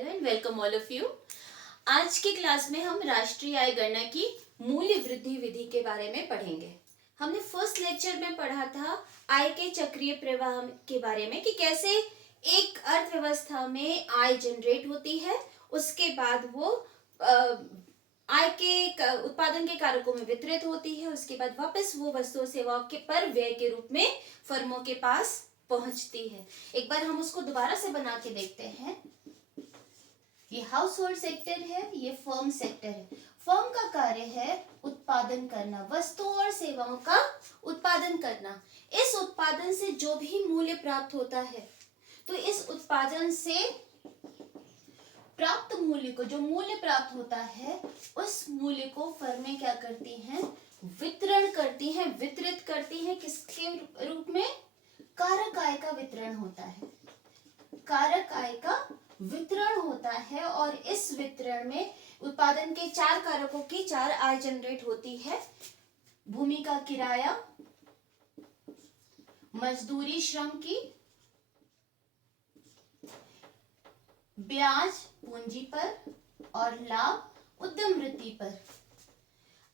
Hello and welcome all of you. आज की class में हम राष्ट्रीय आय गणना की मूल्य वृद्धि विधि के बारे में पढ़ेंगे। हमने फर्स्ट लेक्चर में पढ़ा था आय के चक्रीय प्रवाह के बारे में कि कैसे एक अर्थव्यवस्था में आय जनरेट होती है, उसके बाद वो आय के उत्पादन के कारकों में वितरित होती है, उसके बाद वापस वो वस्तु सेवाओं के पर व्यय के रूप में फर्मों के पास पहुंचती है। एक बार हम उसको दोबारा से बना के देखते हैं। ये हाउस होल्ड सेक्टर है, ये फर्म सेक्टर है। फर्म का कार्य है उत्पादन करना, वस्तुओं और सेवाओं का उत्पादन करना। इस उत्पादन से जो भी मूल्य प्राप्त होता है, तो इस उत्पादन से प्राप्त मूल्य को, जो मूल्य प्राप्त होता है, उस मूल्य को फर्में क्या करती हैं? वितरण करती हैं, वितरित करती हैं। किसके रूप में? कारक आय का वितरण होता है। कारक आय का वितरण होता है और इस वितरण में उत्पादन के चार कारकों की चार आय जनरेट होती है। भूमि का किराया, मजदूरी श्रम की, ब्याज पूंजी पर और लाभ उद्यम वृद्धि पर।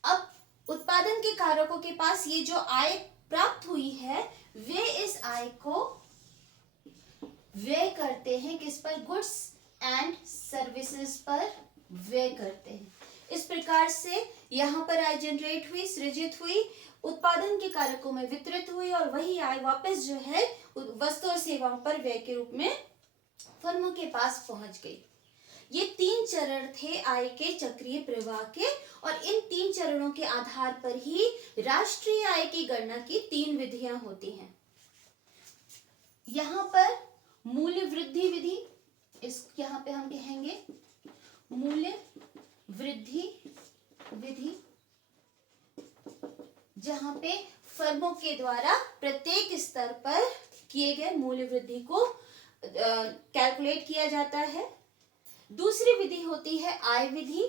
अब उत्पादन के कारकों के पास ये जो आय प्राप्त हुई है, वे इस आय को व्यय करते हैं। किस पर? गुड्स एंड सर्विसेज पर व्यय करते हैं। इस प्रकार से यहाँ पर आय जनरेट हुई, सृजित हुई, उत्पादन के कारकों में वितरित हुई और वही आय वापस जो है वस्तु और सेवाओं पर व्यय के रूप में फर्मों के पास पहुंच गई। ये तीन चरण थे आय के चक्रीय प्रवाह के, और इन तीन चरणों के आधार पर ही राष्ट्रीय आय की गणना की तीन विधियां होती हैं। यहाँ पर मूल्य वृद्धि विधि, इस यहाँ पे हम कहेंगे मूल्य वृद्धि विधि, जहाँ पे फर्मों के द्वारा प्रत्येक स्तर पर किए गए मूल्य वृद्धि को कैलकुलेट किया जाता है। दूसरी विधि होती है आय विधि।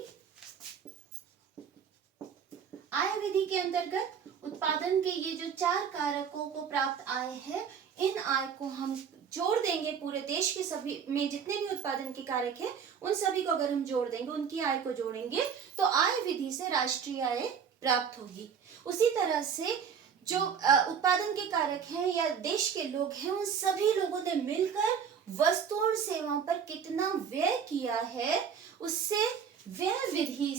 आय विधि के अंतर्गत उत्पादन के ये जो चार कारकों को प्राप्त आय है, इन आय को हम जोड़ देंगे। पूरे देश के सभी में जितने भी उत्पादन के कारक हैं, उन सभी को अगर हम जोड़ देंगे, उनकी आय को जोड़ेंगे, तो आय विधि से राष्ट्रीय आय प्राप्त होगी। उसी तरह से जो उत्पादन के कारक हैं या देश के लोग हैं, उन सभी लोगों ने मिलकर वस्तुओं और सेवाओं पर कितना व्यय किया है, उससे व्यय विधि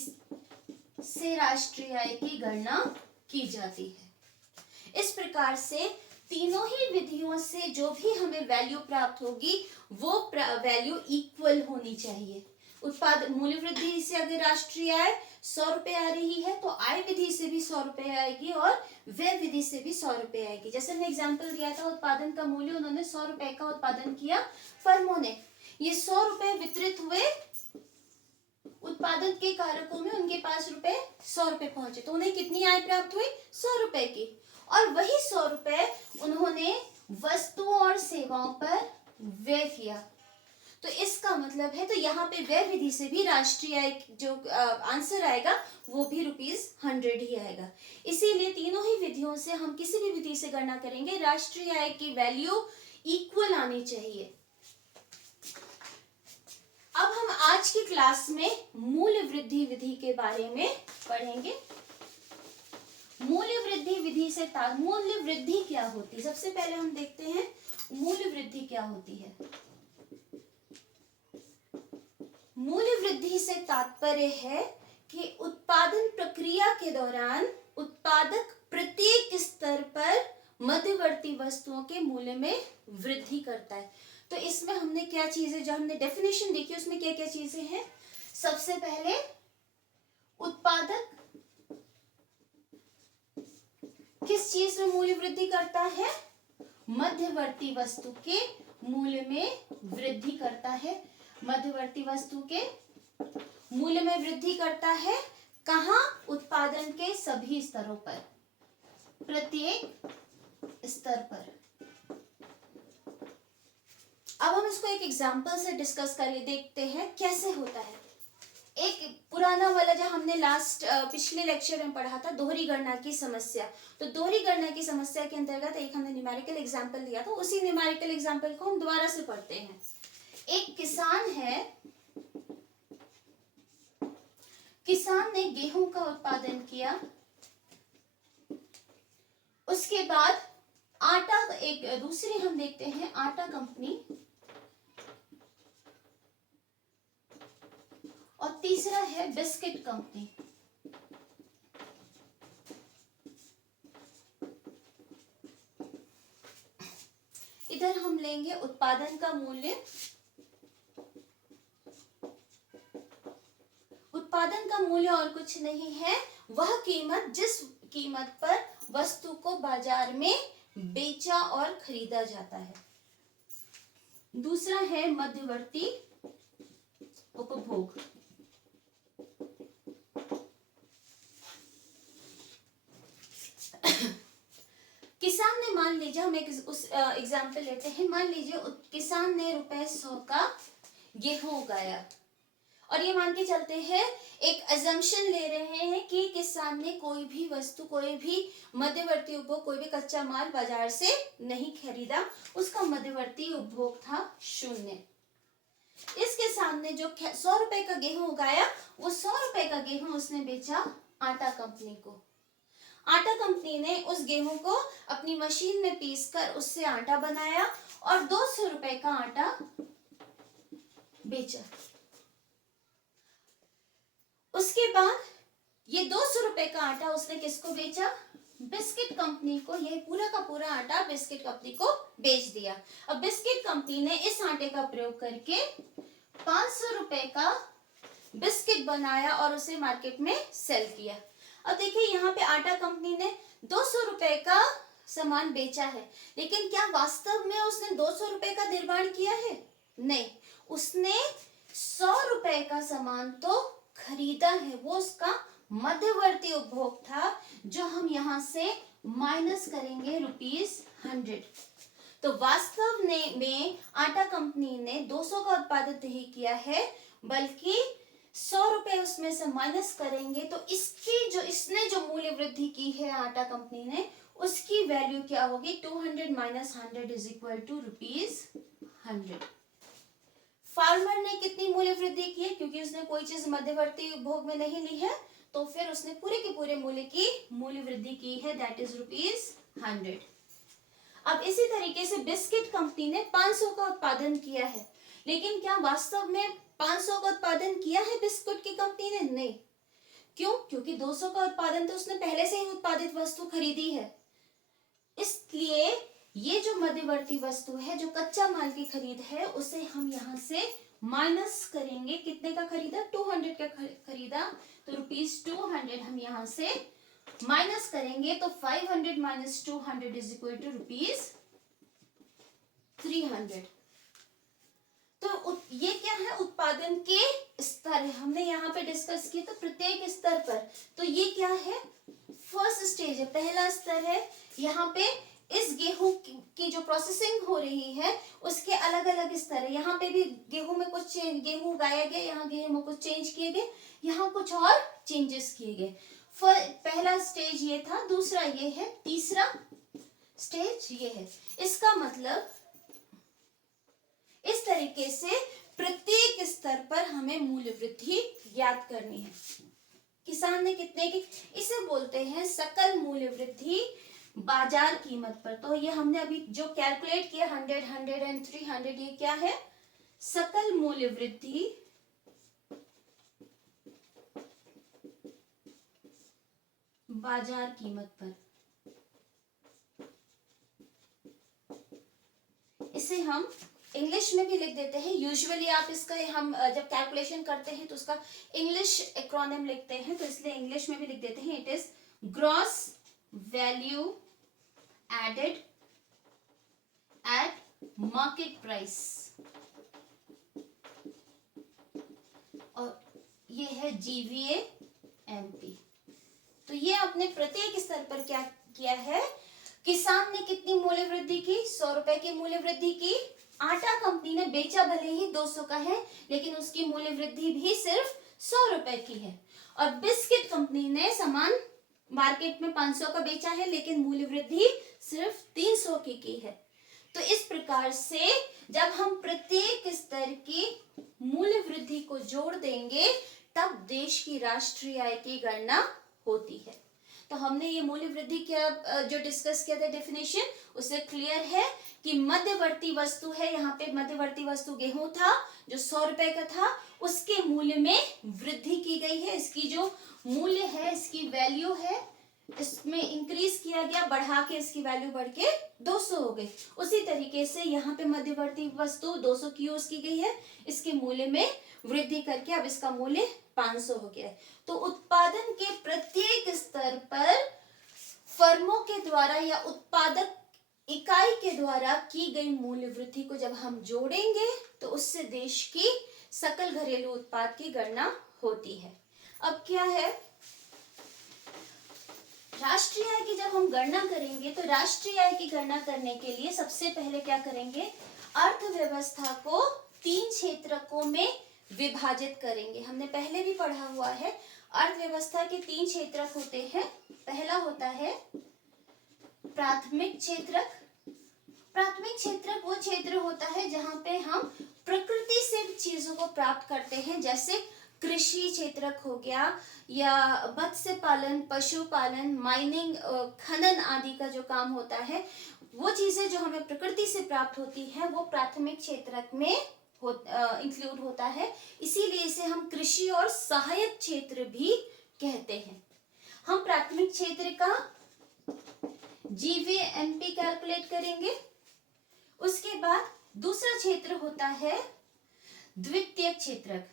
से राष्ट्रीय आय की गणना की जाती है। इस प्रकार से तीनों ही विधियों से जो भी हमें वैल्यू प्राप्त होगी, वो वैल्यू इक्वल होनी चाहिए। उत्पाद मूल्य वृद्धि से अगर राष्ट्रीय आय 100 रुपए आ रही है, तो आय विधि से भी 100 रुपए आएगी और व्यय विधि से भी 100 रुपए आएगी। जैसे मैंने एग्जांपल दिया था, उत्पादन का मूल्य उन्होंने 100 रुपए का उत्पादन किया फर्मों ने, ये 100 रुपए वितरित हुए उत्पादन के कारकों में, उनके पास रुपए 100 रुपए पहुंचे, तो उन्हें कितनी आय प्राप्त हुई? 100 रुपए की। और वही 100 रुपए उन्होंने वस्तुओं और सेवाओं पर व्यय किया। तो इसका मतलब है, तो यहाँ पे व्यय विधि से भी राष्ट्रीय आय जो आंसर आएगा, वो भी ₹100 ही आएगा। इसीलिए तीनों ही विधियों से हम किसी भी विधि से गणना करेंगे, राष्ट्रीय आय की वैल्यू इक्वल आनी चाहिए। अब हम आज की क्लास में मूल्य वृद्धि विधि के बारे में पढ़ेंगे। मूल्य वृद्धि विधि से मूल्य वृद्धि क्या होती है? सबसे पहले हम देखते हैं मूल्य वृद्धि क्या होती है। मूल्य वृद्धि से तात्पर्य है कि उत्पादन प्रक्रिया के दौरान उत्पादक प्रत्येक स्तर पर मध्यवर्ती वस्तुओं के मूल्य में वृद्धि करता है। तो इसमें हमने क्या चीजें, जो हमने डेफिनेशन देखी, उसमें क्या क्या चीजें हैं? सबसे पहले उत्पादक किस चीज में मूल्य वृद्धि करता है? मध्यवर्ती वस्तु के मूल्य में वृद्धि करता है। मध्यवर्ती वस्तु के मूल्य में वृद्धि करता है। कहाँ? उत्पादन के सभी स्तरों पर, प्रत्येक स्तर पर। अब हम इसको एक एग्जांपल से डिस्कस करके देखते हैं कैसे होता है। एक पुराना वाला जो हमने पिछले लेक्चर में पढ़ा था, दोहरी गणना की समस्या, तो दोहरी गणना की समस्या के अंतर्गत एक हमने न्यूमेरिकल एग्जांपल दिया था। उसी न्यूमेरिकल एग्जांपल को हम दोबारा से पढ़ते हैं। एक किसान है, किसान ने गेहूं का उत्पादन किया, उसके बाद आटा, एक दूसरी हम देखते हैं आटा कंपनी, और तीसरा है बिस्किट कंपनी। इधर हम लेंगे उत्पादन का मूल्य। उत्पादन का मूल्य और कुछ नहीं है, वह कीमत जिस कीमत पर वस्तु को बाजार में बेचा और खरीदा जाता है। दूसरा है मध्यवर्ती उपभोग। किसान ने, मान लीजिए हम एक उस एग्जाम्पल लेते हैं, मान लीजिए किसान ने ₹100 का गेहूं उगाया, और ये मान के चलते हैं, एक अजम्पशन ले रहे हैं कि किसान ने कोई भी वस्तु, कोई भी मध्यवर्ती उपभोग, कोई भी कच्चा माल बाजार से नहीं खरीदा, उसका मध्यवर्ती उपभोग था 0। इस किसान ने जो ₹100 का गेहूं उगाया, वो ₹100 का गेहूं उसने बेचा आटा कंपनी को। आटा कंपनी ने उस गेहूं को अपनी मशीन में पीसकर उससे आटा बनाया और ₹200 का आटा बेचा। उसके बाद ये ₹200 का आटा उसने किसको बेचा? बिस्किट कंपनी को। ये पूरा का पूरा आटा बिस्किट कंपनी को बेच दिया। अब बिस्किट कंपनी ने इस आटे का प्रयोग करके ₹500 का बिस्किट बनाया और उसे मार्केट में सेल किया। अब देखिए, यहाँ पे आटा कंपनी ने ₹200 का सामान बेचा है, लेकिन क्या वास्तव में उसने ₹200 का निर्माण किया है? नहीं, उसने ₹100 का सामान तो खरीदा है। वो उसका मध्यवर्ती उपभोग था, जो हम यहाँ से माइनस करेंगे ₹100। तो वास्तव में आटा कंपनी ने 200 का उत्पादन नहीं किया है, बल्कि ₹100 उसमें से माइनस करेंगे तो इसने जो मूल्य वृद्धि की है आटा कंपनी ने, उसकी वैल्यू क्या होगी? 200 minus 100 is equal to ₹100। Farmer ने कितनी मूल्य वृद्धि की है? क्योंकि उसने कोई चीज मध्यवर्ती उपभोग में नहीं ली है, तो फिर उसने पूरे के पूरे मूल्य की मूल्य वृद्धि की है, दैट इज ₹100। अब इसी तरीके से बिस्किट कंपनी ने 500 का उत्पादन किया है, लेकिन क्या वास्तव में 500 का उत्पादन किया है बिस्कुट की कंपनी ने? नहीं। क्यों? क्योंकि 200 का उत्पादन तो उसने पहले से ही उत्पादित वस्तु खरीदी है। इसलिए ये जो मध्यवर्ती वस्तु है, जो कच्चा माल की खरीद है, उसे हम यहाँ से माइनस करेंगे। कितने का खरीदा? 200 का खरीदा, तो ₹200 हम यहाँ से माइनस करेंगे, तो 500 माइनस 200 इज इक्वल टू ₹300। तो ये क्या है? उत्पादन के स्तर है, हमने यहाँ पे डिस्कस किया। तो प्रत्येक स्तर पर, तो ये क्या है? फर्स्ट स्टेज है, पहला स्तर है। यहाँ पे इस गेहूं की जो प्रोसेसिंग हो रही है, उसके अलग अलग स्तर है। यहाँ पे भी गेहूं में कुछ गेहूं उगाया गया, यहाँ गेहूं में कुछ चेंज किए गए, यहाँ कुछ और चेंजेस किए गए। पहला स्टेज ये था, दूसरा ये है, तीसरा स्टेज ये है। इसका मतलब इस तरीके से प्रत्येक स्तर पर हमें मूल्य वृद्धि ज्ञात करनी है। किसान ने कितने की? इसे बोलते हैं सकल मूल्य वृद्धि बाजार कीमत पर। तो ये हमने अभी जो कैलकुलेट किया 100, 100 एंड 300, ये क्या है? सकल मूल्य वृद्धि बाजार कीमत पर। इसे हम इंग्लिश में भी लिख देते हैं। यूजुअली आप इसका, हम जब कैलकुलेशन करते हैं तो उसका इंग्लिश एक्रोनिम लिखते हैं, तो इसलिए इंग्लिश में भी लिख देते हैं। It is gross value added at market price, और ये है GVAMP। तो ये आपने प्रत्येक स्तर पर क्या किया है? किसान ने कितनी मूल्य वृद्धि की? ₹100 की मूल्य वृद्धि की। आटा कंपनी ने बेचा भले ही 200 का है, लेकिन उसकी मूल्य वृद्धि भी सिर्फ ₹100 की है। और बिस्किट कंपनी ने सामान मार्केट में 500 का बेचा है, लेकिन मूल्य वृद्धि सिर्फ 300 की है। तो इस प्रकार से जब हम प्रत्येक स्तर की मूल्य वृद्धि को जोड़ देंगे, तब देश की राष्ट्रीय आय की गणना होती है। तो हमने ये मूल्य वृद्धि क्या जो डिस्कस किया था डेफिनेशन, उससे क्लियर है कि मध्यवर्ती वस्तु है, यहाँ पे मध्यवर्ती वस्तु गेहूं था जो 100 रुपए का था, उसके मूल्य में वृद्धि की गई है। इसकी जो मूल्य है, इसकी वैल्यू है, इसमें इंक्रीज किया गया, बढ़ा के इसकी वैल्यू बढ़ के 200 हो गई। उसी तरीके से यहाँ पे मध्यवर्ती वस्तु 200 की यूज की गई है, इसके मूल्य में वृद्धि करके अब इसका मूल्य 500 हो गया है। तो उत्पादन के प्रत्येक स्तर पर फर्मों के द्वारा या उत्पादक इकाई के द्वारा की गई मूल्य वृद्धि को जब हम जोड़ेंगे तो उससे देश की सकल घरेलू उत्पाद की गणना होती है। अब क्या है, राष्ट्रीय आय की जब हम गणना करेंगे तो राष्ट्रीय आय की गणना करने के लिए सबसे पहले क्या करेंगे, अर्थव्यवस्था को 3 क्षेत्रकों में विभाजित करेंगे। हमने पहले भी पढ़ा हुआ है, अर्थव्यवस्था के 3 क्षेत्रक होते हैं। पहला होता है प्राथमिक क्षेत्रक। प्राथमिक क्षेत्रक वो क्षेत्र होता है जहां पे हम प्रकृति से चीजों को प्राप्त करते हैं, जैसे कृषि क्षेत्रक हो गया, या मत्स्य पालन, पशुपालन, माइनिंग, खनन आदि का जो काम होता है, वो चीजें जो हमें प्रकृति से प्राप्त होती है वो प्राथमिक क्षेत्रक में इंक्लूड होता है। इसीलिए इसे हम कृषि और सहायक क्षेत्र भी कहते हैं। हम प्राथमिक क्षेत्र का जीवीएमपी कैलकुलेट करेंगे। उसके बाद दूसरा क्षेत्र होता है द्वितीयक क्षेत्रक।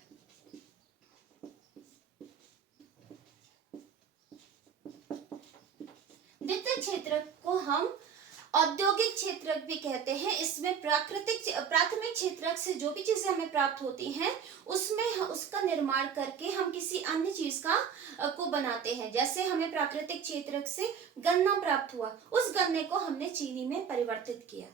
द्वितीयक क्षेत्रक को हम औद्योगिक क्षेत्रक भी कहते हैं। इसमें प्राथमिक क्षेत्रक से जो भी चीजें हमें प्राप्त होती हैं उसमें उसका निर्माण करके हम किसी अन्य चीज को बनाते हैं। जैसे हमें प्राकृतिक क्षेत्रक से गन्ना प्राप्त हुआ, उस गन्ने को हमने चीनी में परिवर्तित किया।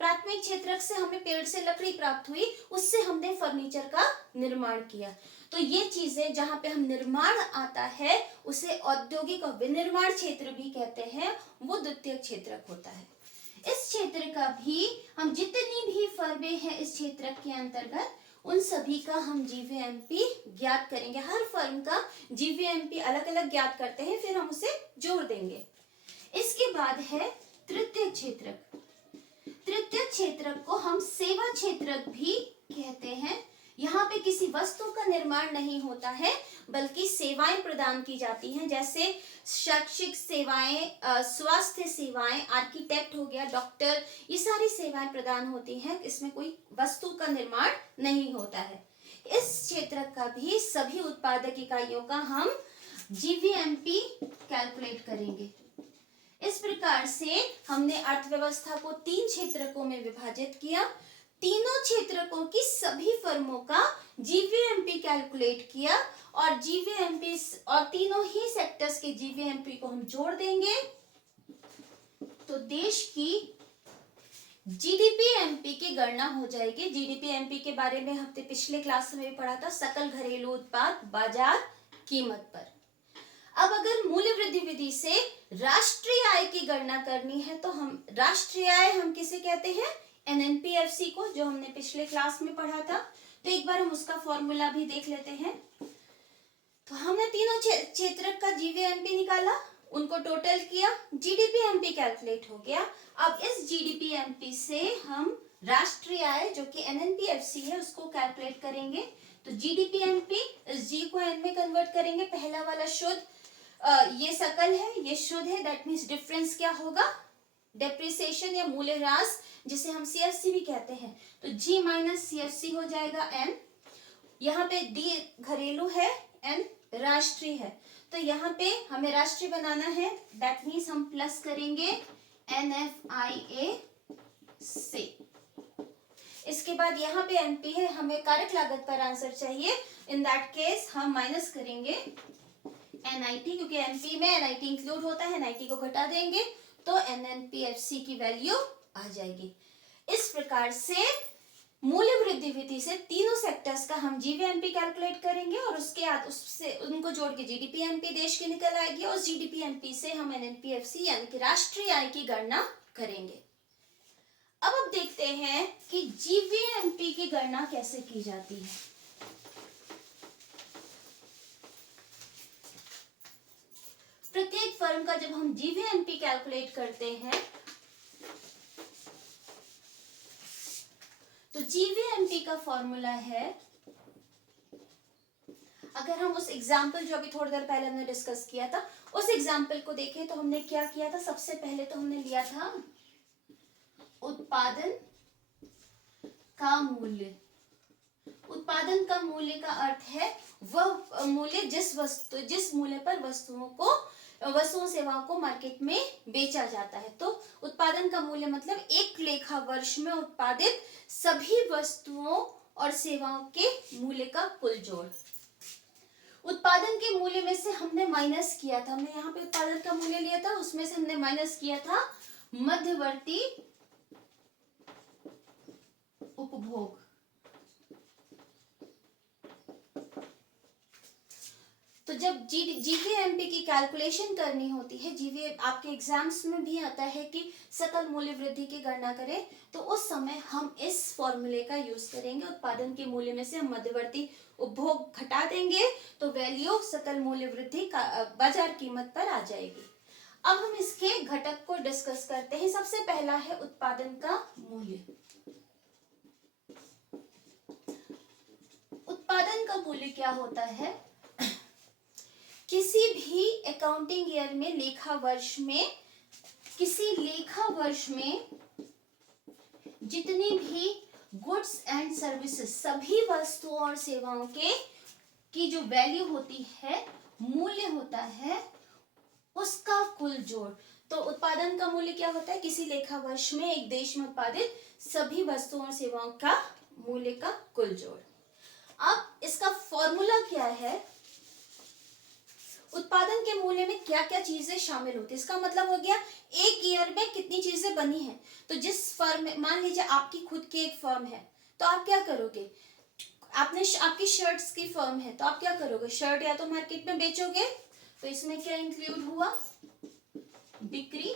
प्राथमिक क्षेत्रक से हमें पेड़ से लकड़ी प्राप्त हुई, उससे हमने फर्नीचर का निर्माण किया। तो ये चीजें जहां पे हम निर्माण आता है उसे औद्योगिक और विनिर्माण क्षेत्र भी कहते हैं, वो द्वितीयक क्षेत्रक होता है। इस क्षेत्र का भी हम जितनी भी फर्में हैं इस क्षेत्र के अंतर्गत उन सभी का हम जीवीएमपी ज्ञात करेंगे। हर फर्म का जीवीएमपी अलग अलग ज्ञात करते हैं, फिर हम उसे जोड़ देंगे। इसके बाद है तृतीय क्षेत्रक। तृतीय क्षेत्रक को हम सेवा क्षेत्रक भी कहते हैं। यहाँ पे किसी वस्तु का निर्माण नहीं होता है बल्कि सेवाएं प्रदान की जाती हैं, जैसे शैक्षिक सेवाएं, स्वास्थ्य सेवाएं, आर्किटेक्ट हो गया, डॉक्टर, ये सारी सेवाएं प्रदान होती हैं। इसमें कोई वस्तु का निर्माण नहीं होता है। इस क्षेत्र का भी सभी उत्पादक इकाइयों का हम जीवीएमपी कैलकुलेट करेंगे। इस प्रकार से हमने अर्थव्यवस्था को 3 क्षेत्रकों में विभाजित किया। तीनों क्षेत्रकों की सभी फर्मों का जीवीएमपी कैलकुलेट किया और जीवीएमपी और तीनों ही सेक्टर्स के जीवीएमपी को हम जोड़ देंगे तो देश की जीडीपीएमपी की गणना हो जाएगी। जीडीपीएमपी के बारे में हमने पिछले क्लास में भी पढ़ा था, सकल घरेलू उत्पाद बाजार कीमत पर। अब अगर मूल्य वृद्धि विधि से राष्ट्रीय आय की गणना करनी है तो हम राष्ट्रीय आय हम किसे कहते हैं, एनएनपीएफसी को, जो हमने पिछले क्लास में पढ़ा था। तो एक बार हम उसका फॉर्मूला भी देख लेते हैं। तो हमने तीनों क्षेत्रक का जीवीएमपी निकाला, उनको टोटल किया, जीडीपीएमपी कैलकुलेट हो गया। अब इस जीडीपीएमपी से हम राष्ट्रीय आय जो कि एनएनपीएफसी है उसको कैलकुलेट करेंगे। तो जीडीपीएमपी इस जी को एन में कन्वर्ट करेंगे। पहला वाला शुद्ध, ये सकल है, ये शुद्ध है, दैट मीन्स डिफरेंस क्या होगा, डेप्रिसिएशन या मूल्यह्रास, जिसे हम सीएफसी भी कहते हैं। तो जी माइनस सीएफसी हो जाएगा एन। यहाँ पे डी घरेलू है, एन राष्ट्रीय है। तो यहाँ पे हमें राष्ट्रीय बनाना है, दैट मीन्स हम प्लस करेंगे NFIA से। इसके बाद यहाँ पे एनपी है, हमें कारक लागत पर आंसर चाहिए। इन दैट केस हम माइनस करेंगे NIT, क्योंकि एनपी में NIT इंक्लूड होता है, NIT को घटा देंगे तो एनएनपीएफसी की वैल्यू आ जाएगी। इस प्रकार से मूल्य वृद्धि विधि से तीनों सेक्टर्स का हम जीवीएमपी कैलकुलेट करेंगे और उसके बाद उससे उनको जोड़ के जीडीपीएमपी देश की निकल आएगी और जीडीपीएमपी से हम एनएनपीएफसी यानी कि राष्ट्रीय आय की गणना करेंगे। अब देखते हैं कि जीवीएमपी की गणना कैसे की जाती है। का जब हम जीवीएमपी कैलकुलेट करते हैं तो जीवीएमपी का फॉर्मूला है, अगर हम उस एग्जाम्पल जो अभी थोड़ी देर पहले हमने डिस्कस किया था उस एग्जाम्पल को देखें तो हमने क्या किया था, सबसे पहले तो हमने लिया था उत्पादन का मूल्य। उत्पादन का मूल्य का अर्थ है वह मूल्य जिस मूल्य पर वस्तुओं सेवाओं को मार्केट में बेचा जाता है। तो उत्पादन का मूल्य मतलब एक लेखा वर्ष में उत्पादित सभी वस्तुओं और सेवाओं के मूल्य का कुल जोड़। उत्पादन के मूल्य में से हमने माइनस किया था, हमने यहाँ पे उत्पादन का मूल्य लिया था, उसमें से हमने माइनस किया था मध्यवर्ती उपभोग। तो जब जीवीएमपी की कैलकुलेशन करनी होती है, जीवी आपके एग्जाम्स में भी आता है कि सकल मूल्य वृद्धि की गणना करें, तो उस समय हम इस फॉर्मूले का यूज करेंगे। उत्पादन के मूल्य में से हम मध्यवर्ती उपभोग घटा देंगे तो वैल्यू सकल मूल्य वृद्धि का बाजार कीमत पर आ जाएगी। अब हम इसके घटक को डिस्कस करते हैं। सबसे पहला है उत्पादन का मूल्य। उत्पादन का मूल्य क्या होता है, किसी भी अकाउंटिंग ईयर में किसी लेखा वर्ष में जितनी भी गुड्स एंड सर्विसेज, सभी वस्तुओं और सेवाओं की जो वैल्यू होती है, मूल्य होता है, उसका कुल जोड़। तो उत्पादन का मूल्य क्या होता है, किसी लेखा वर्ष में एक देश में उत्पादित सभी वस्तुओं और सेवाओं का मूल्य का कुल जोड़। अब इसका फॉर्मूला क्या है, उत्पादन के मूल्य में क्या क्या चीजें शामिल होती है। इसका मतलब हो गया एक ईयर में कितनी चीजें बनी हैं। तो जिस फर्म में, मान लीजिए आपकी खुद की एक फर्म है, तो आप क्या करोगे, आपकी शर्ट्स की फर्म है, तो आप क्या करोगे, शर्ट या तो मार्केट में बेचोगे, तो इसमें क्या इंक्लूड हुआ, बिक्री।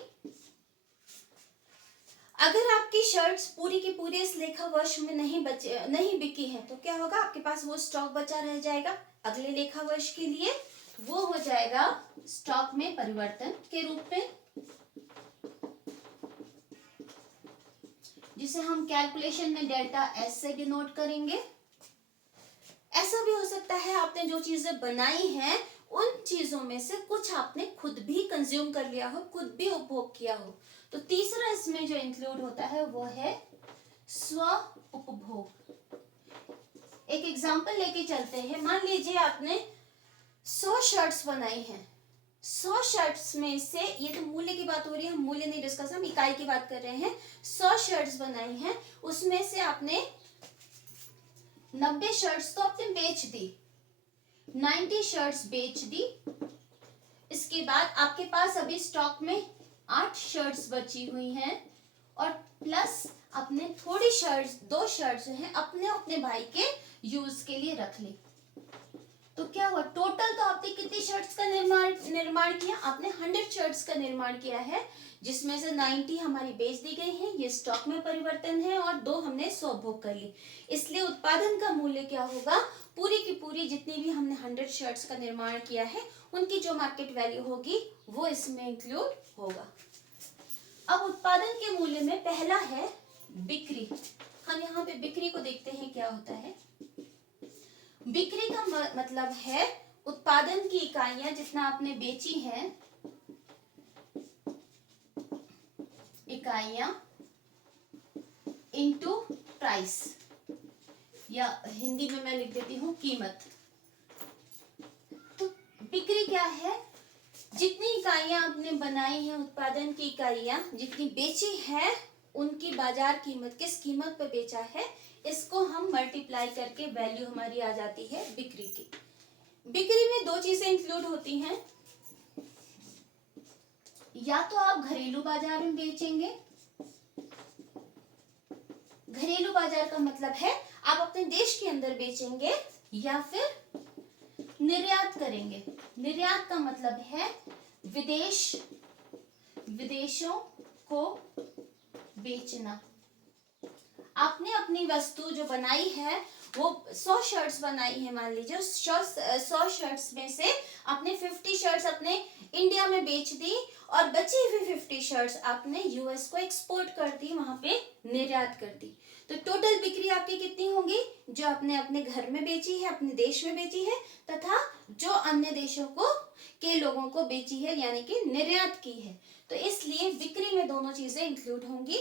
अगर आपकी शर्ट्स पूरी की पूरी इस लेखा वर्ष में नहीं बिकी है, तो क्या होगा, आपके पास वो स्टॉक बचा रह जाएगा अगले लेखा वर्ष के लिए, वो हो जाएगा स्टॉक में परिवर्तन के रूप में, जिसे हम कैलकुलेशन में डेल्टा एस से डिनोट करेंगे। ऐसा भी हो सकता है आपने जो चीजें बनाई हैं उन चीजों में से कुछ आपने खुद भी कंज्यूम कर लिया हो, खुद भी उपभोग किया हो। तो तीसरा इसमें जो इंक्लूड होता है वो है स्व उपभोग। एक एग्जांपल लेके चलते हैं। मान लीजिए आपने 100 शर्ट्स बनाई हैं, 100 शर्ट्स में से, ये तो मूल्य की बात हो रही है, हम मूल्य नहीं डिस्कस, हम इकाई की बात कर रहे हैं। 100 शर्ट्स बनाई हैं, उसमें से आपने 90 शर्ट्स तो आपने बेच दी, 90 शर्ट्स बेच दी। इसके बाद आपके पास अभी स्टॉक में 8 शर्ट्स बची हुई हैं और प्लस अपने थोड़ी शर्ट्स, 2 शर्ट्स हैं अपने भाई के यूज के लिए रख ली। तो क्या हुआ, टोटल तो आपने कितनी शर्ट्स का निर्माण किया, आपने 100 शर्ट्स का निर्माण किया है, जिसमें से 90 हमारी बेच दी गई है, ये स्टॉक में परिवर्तन है, और 2 हमने स्वभोग कर ली। इसलिए उत्पादन का मूल्य क्या होगा, पूरी की पूरी जितनी भी हमने 100 शर्ट्स का निर्माण किया है उनकी जो मार्केट वैल्यू होगी वो इसमें इंक्लूड होगा। अब उत्पादन के मूल्य में पहला है बिक्री। हम यहाँ पे बिक्री को देखते हैं क्या होता है। बिक्री का मतलब है उत्पादन की इकाइयां जितना आपने बेची हैं, इकाइयां इनटू प्राइस, या हिंदी में मैं लिख देती हूँ कीमत। तो बिक्री क्या है, जितनी इकाइयां आपने बनाई हैं, उत्पादन की इकाइयां जितनी बेची है, उनकी बाजार कीमत, किस कीमत पर बेचा है, इसको हम मल्टीप्लाई करके वैल्यू हमारी आ जाती है बिक्री की। बिक्री में 2 चीजें इंक्लूड होती हैं, या तो आप घरेलू बाजार में बेचेंगे, घरेलू बाजार का मतलब है आप अपने देश के अंदर बेचेंगे, या फिर निर्यात करेंगे। निर्यात का मतलब है विदेशों को बेचना। आपने अपनी वस्तु जो बनाई है वो 100 शर्ट्स बनाई है, मान लीजिए उस 100 शर्ट्स में से आपने 50 शर्ट्स अपने इंडिया में बेच दी और बची हुई 50 शर्ट्स आपने यूएस को एक्सपोर्ट कर दी, वहां पे निर्यात कर दी। तो टोटल बिक्री आपकी कितनी होगी, जो आपने अपने घर में बेची है, अपने देश में बेची है, तथा जो अन्य देशों को के लोगों को बेची है, यानी कि निर्यात की है। तो इसलिए बिक्री में दोनों चीजें इंक्लूड होंगी।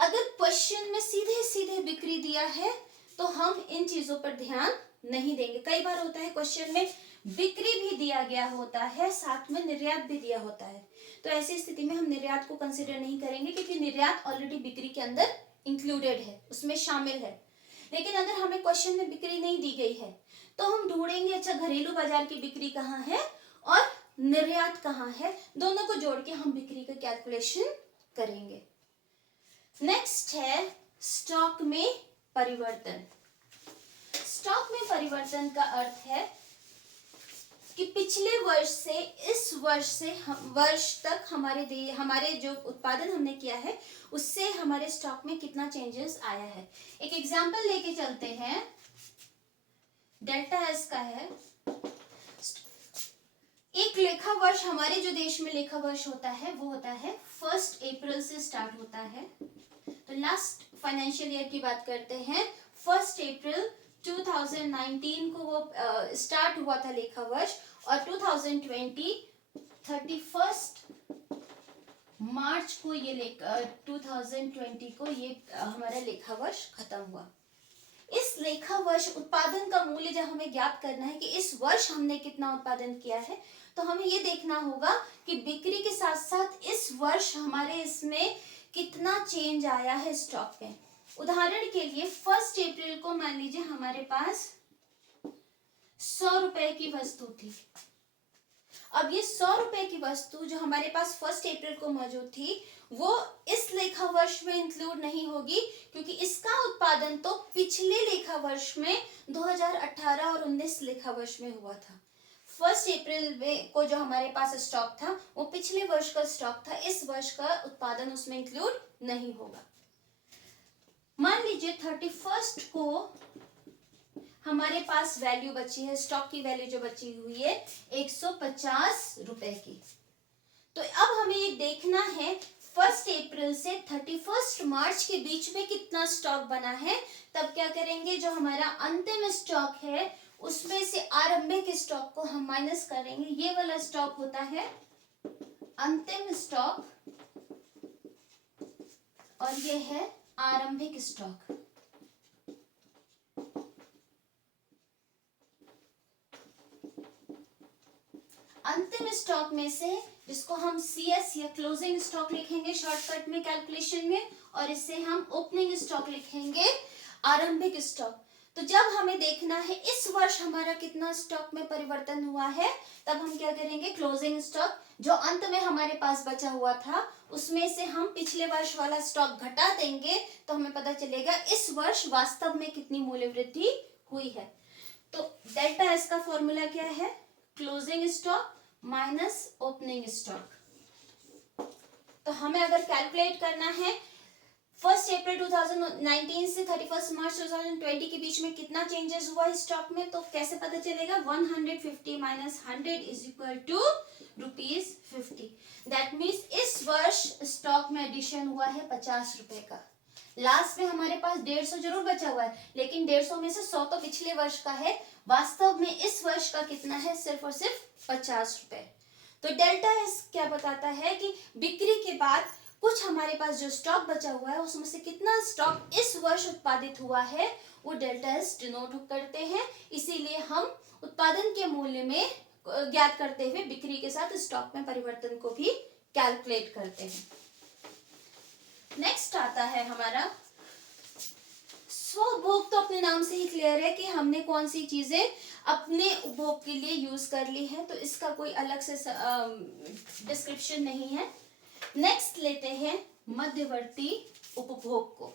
अगर क्वेश्चन में सीधे सीधे बिक्री दिया है तो हम इन चीजों पर ध्यान नहीं देंगे। कई बार होता है क्वेश्चन में बिक्री भी दिया गया होता है, साथ में निर्यात भी दिया होता है, तो ऐसी स्थिति में हम निर्यात को कंसिडर नहीं करेंगे, क्योंकि निर्यात ऑलरेडी बिक्री के अंदर इंक्लूडेड है, उसमें शामिल है। लेकिन अगर हमें क्वेश्चन में बिक्री नहीं दी गई है तो हम ढूंढेंगे, अच्छा घरेलू बाजार की बिक्री कहाँ है और निर्यात कहाँ है, दोनों को जोड़ के हम बिक्री का कैलकुलेशन करेंगे। नेक्स्ट है स्टॉक में परिवर्तन। स्टॉक में परिवर्तन का अर्थ है कि पिछले वर्ष से इस वर्ष तक हमारे जो उत्पादन हमने किया है उससे हमारे स्टॉक में कितना चेंजेस आया है। एक एग्जांपल लेके चलते हैं, डेल्टा एस का है। एक लेखा वर्ष, हमारे जो देश में लेखा वर्ष होता है वो होता है 1 अप्रैल से स्टार्ट होता है। तो लास्ट फाइनेंशियल ईयर की बात करते हैं, 1 अप्रैल 2019 को वो स्टार्ट हुआ था लेखा वर्ष, और 2020 31 मार्च को ये 2020 को ये हमारा लेखा वर्ष खत्म हुआ। इस लेखा वर्ष उत्पादन का मूल्य जब हमें ज्ञात करना है कि इस वर्ष हमने कितना उत्पादन किया है, तो हमें ये देखना होगा कि बिक्री के साथ साथ इस वर्ष हमारे इसमें कितना चेंज आया है स्टॉक में। उदाहरण के लिए 1 अप्रैल को मान लीजिए हमारे पास 100 रुपए की वस्तु थी। अब ये 100 रुपए की वस्तु जो हमारे पास 1 अप्रैल को मौजूद थी वो इस लेखा वर्ष में इंक्लूड नहीं होगी, क्योंकि इसका उत्पादन तो पिछले लेखा वर्ष में 2018 और 19 लेखा वर्ष में हुआ था। 1 अप्रैल में को जो हमारे पास स्टॉक था वो पिछले वर्ष का स्टॉक था, इस वर्ष का उत्पादन उसमें इंक्लूड नहीं होगा। मान लीजिए 31 को हमारे पास वैल्यू बची है, स्टॉक की वैल्यू जो बची हुई है 150 रुपए की। तो अब हमें ये देखना है 1 अप्रैल से 31 मार्च के बीच में कितना स्टॉक बना है। तब क्या करेंगे, जो हमारा अंतिम स्टॉक है उसमें से आरंभिक स्टॉक को हम माइनस करेंगे। ये वाला स्टॉक होता है अंतिम स्टॉक और ये है आरंभिक स्टॉक। अंतिम स्टॉक में से जिसको हम CS या क्लोजिंग स्टॉक लिखेंगे शॉर्टकट में कैलकुलेशन में, और इससे हम ओपनिंग स्टॉक लिखेंगे आरंभिक स्टॉक। तो जब हमें देखना है इस वर्ष हमारा कितना स्टॉक में परिवर्तन हुआ है, तब हम क्या करेंगे, क्लोजिंग स्टॉक जो अंत में हमारे पास बचा हुआ था उसमें से हम पिछले वर्ष वाला स्टॉक घटा देंगे, तो हमें पता चलेगा इस वर्ष वास्तव में कितनी मूल्य वृद्धि हुई है। तो डेल्टा एस का फॉर्मूला क्या है, closing stock minus opening stock. तो हमें अगर कैलकुलेट करना है 1 अप्रैल 2019 से 31 मार्च 2020 के बीच में कितना चेंजेस हुआ स्टॉक में, तो कैसे पता चलेगा, 150 minus 100 is equal to ₹50। That means इस वर्ष स्टॉक में एडिशन हुआ है 50 रुपए का। लास्ट में हमारे पास 150 जरूर बचा हुआ है, लेकिन 150 में से 100 तो पिछले वर्ष का है, वास्तव में इस वर्ष का कितना है, सिर्फ और सिर्फ 50 रुपए। तो डेल्टा एस क्या बताता है कि बिक्री के बाद कुछ हमारे पास जो स्टॉक बचा हुआ है उसमें से कितना स्टॉक इस वर्ष उत्पादित हुआ है, वो डेल्टा एस डिनोट करते हैं। इसीलिए हम उत्पादन के मूल्य में ज्ञात करते हुए बिक्री के साथ स्टॉक में परिवर्तन को भी कैलकुलेट करते हैं। नेक्स्ट आता है हमारा स्वउपभोग। तो अपने नाम से ही क्लियर है कि हमने कौन सी चीजें अपने उपभोग के लिए यूज कर ली है, तो इसका कोई अलग से डिस्क्रिप्शन नहीं है। नेक्स्ट लेते हैं मध्यवर्ती उपभोग को।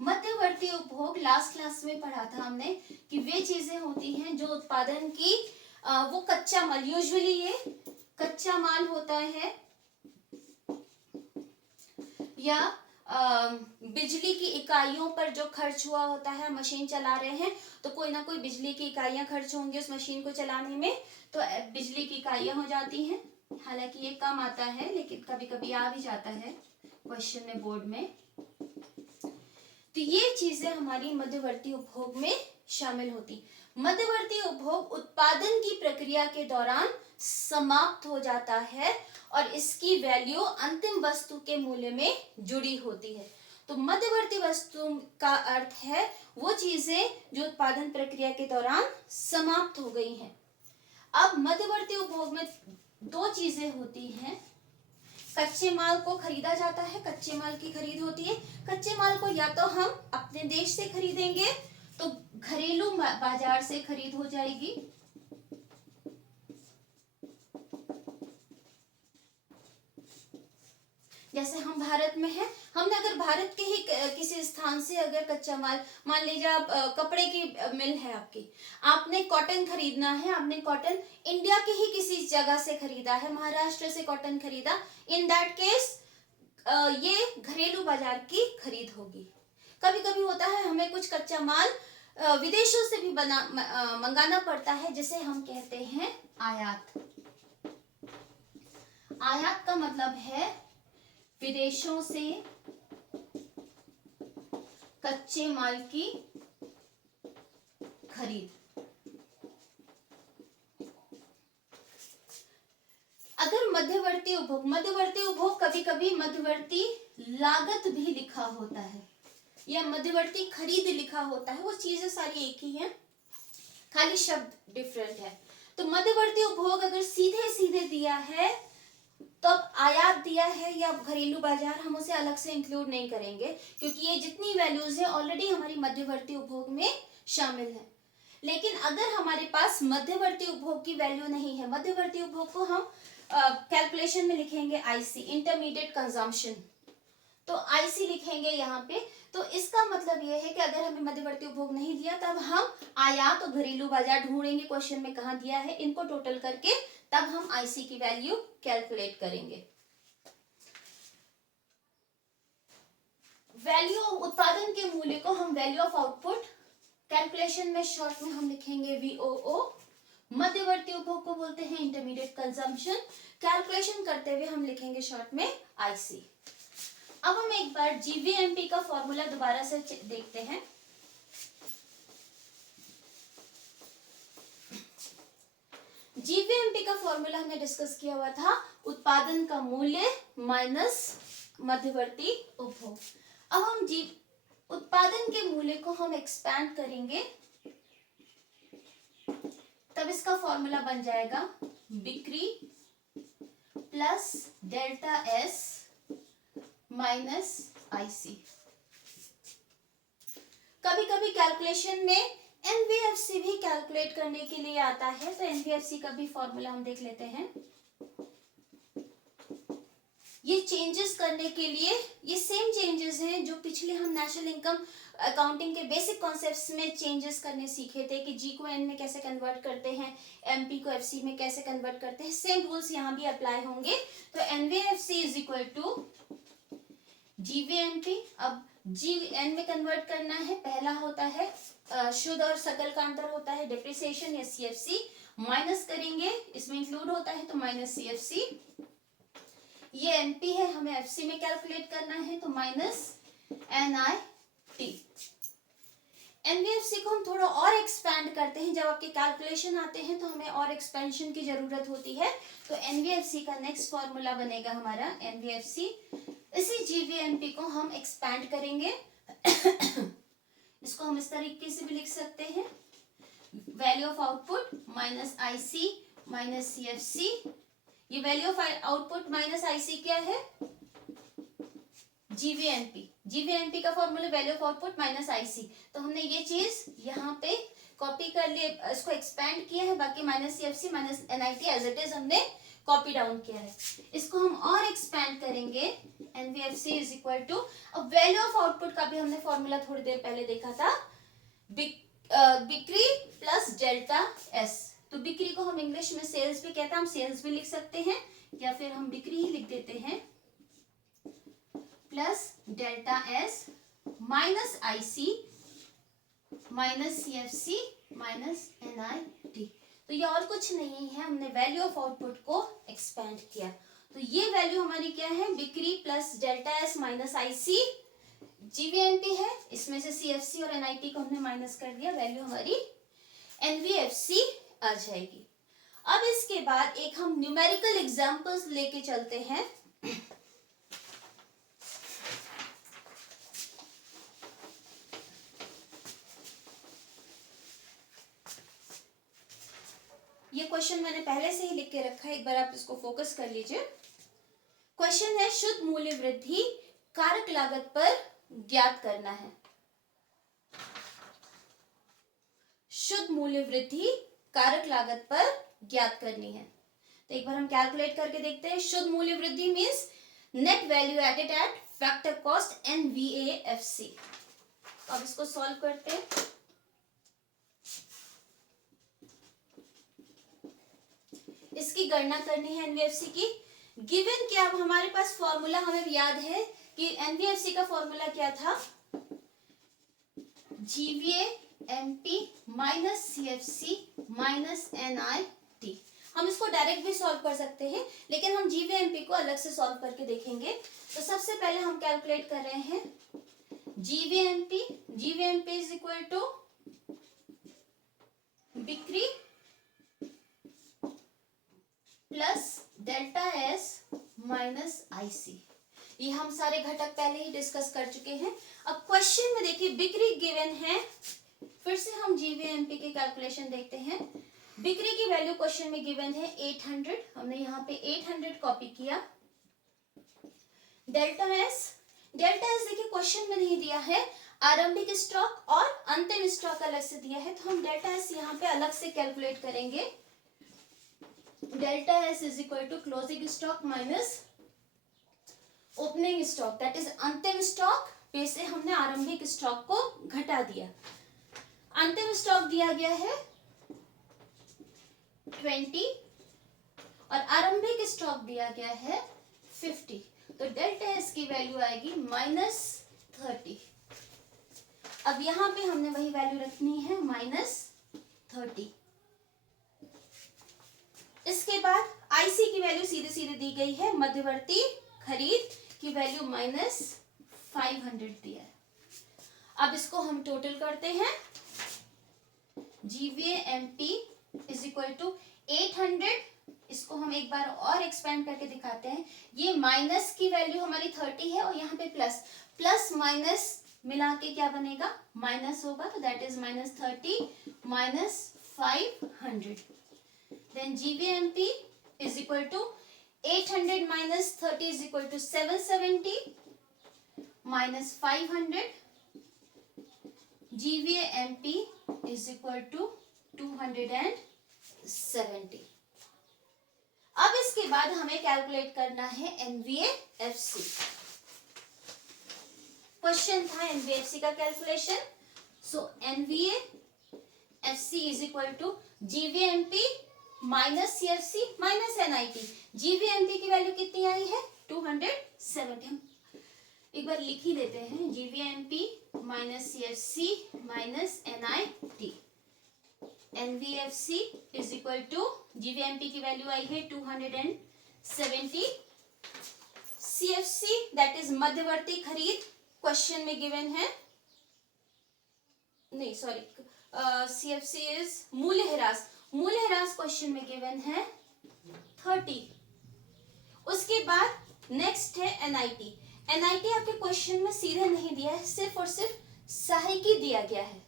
मध्यवर्ती उपभोग लास्ट क्लास में पढ़ा था हमने कि वे चीजें होती हैं जो उत्पादन की वो कच्चा माल, यूजुअली ये कच्चा माल होता है या बिजली की इकाइयों पर जो खर्च हुआ होता है, मशीन चला रहे हैं तो कोई ना कोई बिजली की इकाइयां खर्च होंगी उस मशीन को चलाने में, तो बिजली की इकाइयां हो जाती हैं। हालांकि ये कम आता है लेकिन कभी कभी आ भी जाता है क्वेश्चन में, बोर्ड में। तो ये चीजें हमारी मध्यवर्ती उपभोग में शामिल होती। मध्यवर्ती उपभोग उत्पादन की प्रक्रिया के दौरान समाप्त हो जाता है और इसकी वैल्यू अंतिम वस्तु के मूल्य में जुड़ी होती है। तो मध्यवर्ती वस्तु का अर्थ है वो चीजें जो उत्पादन प्रक्रिया के दौरान समाप्त हो गई हैं। अब मध्यवर्ती उपभोग में दो चीजें होती हैं। कच्चे माल को खरीदा जाता है, कच्चे माल की खरीद होती है। कच्चे माल को या तो हम अपने देश से खरीदेंगे तो घरेलू बाजार से खरीद हो जाएगी, जैसे हम भारत में हैं, हमने अगर भारत के ही किसी स्थान से अगर कच्चा माल, मान लीजिए आप कपड़े की मिल है आपकी, आपने कॉटन खरीदना है, आपने कॉटन इंडिया के ही किसी जगह से खरीदा है, महाराष्ट्र से कॉटन खरीदा, इन दैट केस ये घरेलू बाजार की खरीद होगी। कभी कभी होता है हमें कुछ कच्चा माल विदेशों से भी मंगाना पड़ता है, जिसे हम कहते हैं आयात। आयात का मतलब है विदेशों से कच्चे माल की खरीद। अगर मध्यवर्ती उपभोग कभी कभी मध्यवर्ती लागत भी लिखा होता है या मध्यवर्ती खरीद लिखा होता है, वो चीजें सारी एक ही हैं, खाली शब्द डिफरेंट है। तो मध्यवर्ती उपभोग अगर सीधे सीधे दिया है तो अब आयात दिया है या घरेलू बाजार, हम उसे अलग से इंक्लूड नहीं करेंगे क्योंकि ये जितनी वैल्यूज है ऑलरेडी हमारी मध्यवर्ती उपभोग में शामिल है। लेकिन अगर हमारे पास मध्यवर्ती उपभोग की वैल्यू नहीं है, मध्यवर्ती उपभोग को हम कैलकुलेशन में लिखेंगे आईसी, इंटरमीडिएट कंजम्पशन, तो आईसी लिखेंगे यहाँ पे। तो इसका मतलब यह है कि अगर हमें मध्यवर्ती उपभोग नहीं दिया तब हम आयात और घरेलू बाजार ढूंढेंगे, क्वेश्चन में कहाँ दिया है, इनको टोटल करके तब हम आईसी की वैल्यू कैलकुलेट करेंगे। वैल्यू उत्पादन के मूल्य को हम वैल्यू ऑफ आउटपुट, कैलकुलेशन में शॉर्ट में हम लिखेंगे वीओओ। मध्यवर्ती उपभोग को बोलते हैं इंटरमीडिएट कंजम्पशन, कैलकुलेशन करते हुए हम लिखेंगे शॉर्ट में आईसी। अब हम एक बार जीवीएमपी का फॉर्मूला दोबारा से देखते हैं। जीवीएमपी का फॉर्मूला हमने डिस्कस किया हुआ था, उत्पादन का मूल्य माइनस मध्यवर्ती उपभोग। अब हम उत्पादन के मूल्य को हम एक्सपैंड करेंगे, तब इसका फॉर्मूला बन जाएगा बिक्री plus delta S minus IC. कभी कभी कैलकुलेशन में एनवीएफसी भी कैलकुलेट करने के लिए आता है, तो एनवीएफसी का भी फॉर्मूला हम देख लेते हैं। ये चेंजेस करने के लिए, ये सेम चेंजेस हैं जो पिछले हम नेशनल इनकम अकाउंटिंग के बेसिक कॉन्सेप्ट्स में चेंजेस करने सीखे थे कि जी को एन में कैसे कन्वर्ट करते हैं, एमपी को एफसी में कैसे कन्वर्ट करते हैं, सेम रूल्स यहाँ भी अप्लाई होंगे। तो NBFC is equal to GVMP. अब जीएन में कन्वर्ट करना है, पहला होता है शुद्ध और सकल का अंतर होता है डिप्रिसिएशन या सीएफसी, माइनस करेंगे, इसमें इंक्लूड होता है तो माइनस सीएफसी। ये एनपी है, हमें एफसी में कैलकुलेट करना है तो माइनस एनआईटी। एनवीएफसी को हम थोड़ा और एक्सपैंड करते हैं, जब आपके कैलकुलेशन आते हैं तो हमें और एक्सपेंशन की जरूरत होती है, तो एनवीएफसी का नेक्स्ट फॉर्मूला बनेगा हमारा एनवीएफसी। इसी जीवीएमपी को हम एक्सपैंड करेंगे इसको हम इस तरीके से भी लिख सकते हैं, value of output minus IC minus CFC. ये value of output minus IC क्या है, जीवीएमपी। जीवीएमपी का formula value of output minus IC. तो हमने ये चीज यहाँ पे कॉपी कर लिए, इसको एक्सपैंड किया है, बाकी minus CFC minus NIT as it is हमने कॉपी डाउन किया है। इसको हम और एक्सपैंड करेंगे, एनवीएफसी इज इक्वल टू, अब वैल्यू ऑफ आउटपुट का भी हमने फॉर्मूला थोड़ी देर पहले देखा था, बिक्री प्लस डेल्टा एस। तो बिक्री को हम इंग्लिश में सेल्स भी कहते हैं, हम सेल्स भी लिख सकते हैं या फिर हम बिक्री ही लिख देते हैं, plus delta S minus IC minus CFC minus NIT। तो ये और कुछ नहीं है, हमने वैल्यू ऑफ आउटपुट को एक्सपेंड किया। तो ये वैल्यू हमारी क्या है, बिक्री plus delta S minus IC GVMP है, इसमें से CFC और NIT को हमने माइनस कर दिया, वैल्यू हमारी NVFC आ जाएगी। अब इसके बाद एक हम न्यूमेरिकल एग्जांपल्स लेके चलते हैं। ये क्वेश्चन मैंने पहले से ही लिख के रखा है, एक बार आप इसको फोकस कर लीजिए। क्वेश्चन है शुद्ध मूल्य वृद्धि कारक लागत पर ज्ञात करना है। शुद्ध मूल्य वृद्धि कारक लागत पर ज्ञात करनी है। तो एक बार हम कैलकुलेट करके देखते हैं। शुद्ध मूल्य वृद्धि means net value added at factor cost NVAFC। अब इसको सॉल्व करते हैं। इसकी गणना करनी है NVFC की। गिवन क्या, अब हमारे पास फॉर्मूला हमें याद है कि NVFC का फॉर्मूला क्या था, GVAMP minus CFC minus NIT। हम इसको डायरेक्ट भी सॉल्व कर सकते हैं, लेकिन हम GVAMP को अलग से सॉल्व करके देखेंगे। तो सबसे पहले हम कैलकुलेट कर रहे हैं GVAMP इज इक्वल टू बिक्री plus delta S minus IC। ये हम सारे घटक पहले ही डिस्कस कर चुके हैं। अब क्वेश्चन में देखिए बिक्री गिवन है, फिर से हम GVAMP के कैलकुलेशन देखते हैं। बिक्री की वैल्यू क्वेश्चन में गिवन है 800, हमने यहाँ पे 800 कॉपी किया। डेल्टा एस देखिए क्वेश्चन में नहीं दिया है, आरंभिक स्टॉक और अंतिम स्टॉक अलग से दिया है, तो हम डेल्टा एस यहाँ पे अलग से कैलकुलेट करेंगे। Delta S is equal to closing stock minus opening stock, that is अंतिम स्टॉक पे से हमने आरंभिक स्टॉक को घटा दिया। अंतिम स्टॉक दिया गया है 20 और आरंभिक स्टॉक दिया गया है 50। तो डेल्टा एस की वैल्यू आएगी -30। अब यहां पे हमने वही वैल्यू रखनी है -30। इसके बाद IC की वैल्यू सीधे सीधे दी गई है, मध्यवर्ती खरीद की वैल्यू -500 दिया है। अब इसको हम टोटल करते हैं। GVAMP इज इक्वल टू 800, इसको हम एक बार और एक्सपेंड करके दिखाते हैं। ये माइनस की वैल्यू हमारी 30 है और यहाँ पे प्लस माइनस मिला के क्या बनेगा, माइनस होगा, तो that is -30 -500। Then GVAMP is equal to 800 minus 30 is equal to 770 minus 500. GVAMP is equal to 270. अब इसके बाद हमें कैलकुलेट करना है NVAFC। क्वेश्चन था NVAFC का calculation. So NVAFC is equal to GVAMP minus CFC minus NIT। GVAMP की value कितनी आई है, 270। हम एक बार लिख ही देते हैं, GVAMP minus CFC minus NIT। NVFC is equal to GVAMP की वैल्यू आई है 270। CFC दैट इज मध्यवर्ती खरीद क्वेश्चन में गिवन है, नहीं सॉरी, CFC इज मूल्यह्रास क्वेश्चन में गिवन है 30। उसके बाद नेक्स्ट है NIT आपके क्वेश्चन में सीधे नहीं दिया है, सिर्फ और सिर्फ सहायकी दिया गया है।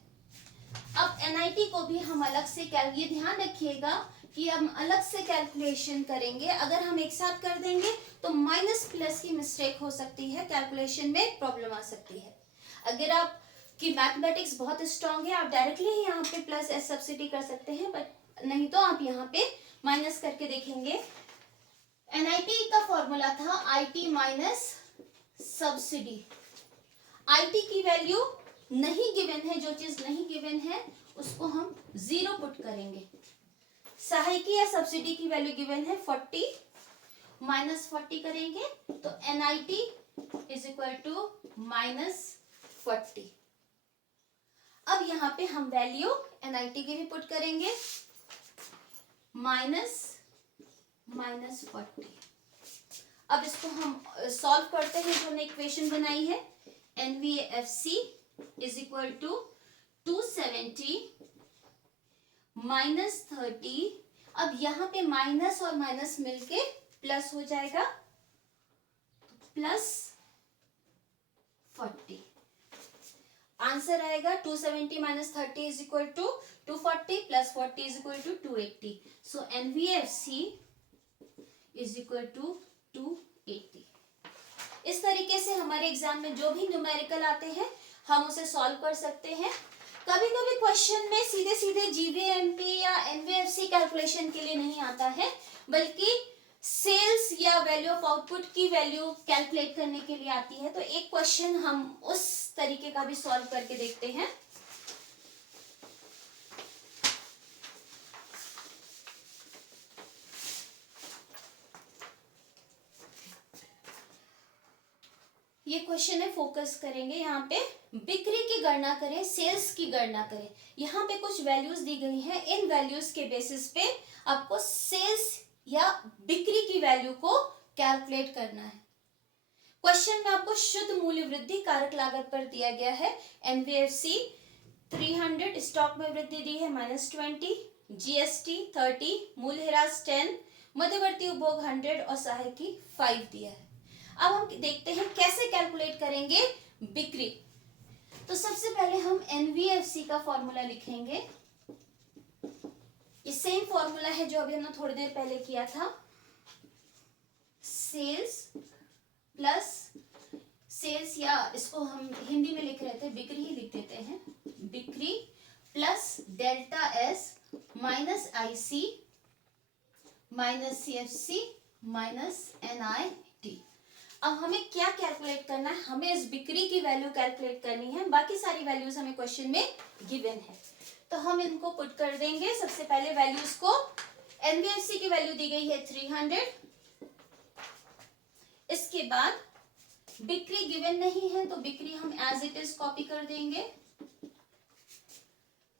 अब NIT को भी हम अलग से ये ध्यान रखिएगा कि हम अलग से कैलकुलेशन करेंगे। अगर हम एक साथ कर देंगे तो माइनस प्लस की मिस्टेक हो सकती है, कैलकुलेशन में प्रॉब्लम आ सकती है। अगर आप की मैथमेटिक्स बहुत स्ट्रांग है, आप डायरेक्टली ही यहाँ पे प्लस एस सब्सिडी कर सकते हैं, बट नहीं तो आप यहाँ पे माइनस करके देखेंगे। NIT का फॉर्मूला था IT माइनस सब्सिडी। IT की वैल्यू नहीं गिवन है, जो चीज नहीं गिवन है उसको हम 0 पुट करेंगे। सहायकी या सब्सिडी की वैल्यू गिवन है 40, -40 करेंगे तो NIT इज इक्वल टू -40। अब यहाँ पे हम वैल्यू NIT की भी पुट करेंगे, -40। अब इसको हम सॉल्व करते हैं। जो हमने इक्वेशन बनाई है NVFC इज इक्वल टू 270 -30। अब यहाँ पे माइनस और माइनस मिलके प्लस हो जाएगा, +40। आंसर आएगा 270 -30 is equal to 240 +40 is equal to 280। So NVFC is equal to 280। इस तरीके से हमारे एग्जाम में जो भी न्यूमेरिकल आते हैं हम उसे सॉल्व कर सकते हैं। कभी कभी क्वेश्चन में सीधे सीधे GVMP या NVFC कैलकुलेशन के लिए नहीं आता है, बल्कि सेल्स या वैल्यू ऑफ आउटपुट की वैल्यू कैलकुलेट करने के लिए आती है। तो एक क्वेश्चन हम उस तरीके का भी सॉल्व करके देखते हैं। ये क्वेश्चन है, फोकस करेंगे यहाँ पे। बिक्री की गणना करें, सेल्स की गणना करें। यहाँ पे कुछ वैल्यूज दी गई हैं, इन वैल्यूज के बेसिस पे आपको सेल्स या बिक्री की वैल्यू को कैलकुलेट करना है। क्वेश्चन में आपको शुद्ध मूल्य वृद्धि कारक लागत पर दिया गया है NVFC 300, स्टॉक में वृद्धि दी है -20, GST 30, मूल्यह्रास 10, मध्यवर्ती उपभोग 100 और सहायकी 5 दिया है। अब हम देखते हैं कैसे कैलकुलेट करेंगे बिक्री। तो सबसे पहले हम NVFC का फॉर्मूला लिखेंगे। ये सेम फॉर्मूला है जो अभी हमने थोड़ी देर पहले किया था। सेल्स प्लस सेल्स, या इसको हम हिंदी में लिख रहे थे, बिक्री ही लिख देते हैं, बिक्री plus delta S minus IC minus CFC minus NIT। अब हमें क्या कैलकुलेट करना है? हमें इस बिक्री की वैल्यू कैलकुलेट करनी है। बाकी सारी वैल्यूज हमें क्वेश्चन में गिवन है, तो हम इनको पुट कर देंगे। सबसे पहले वैल्यूज को, NVFC की वैल्यू दी गई है 300। इसके बाद बिक्री गिवन नहीं है तो बिक्री हम एज इट इज कॉपी कर देंगे,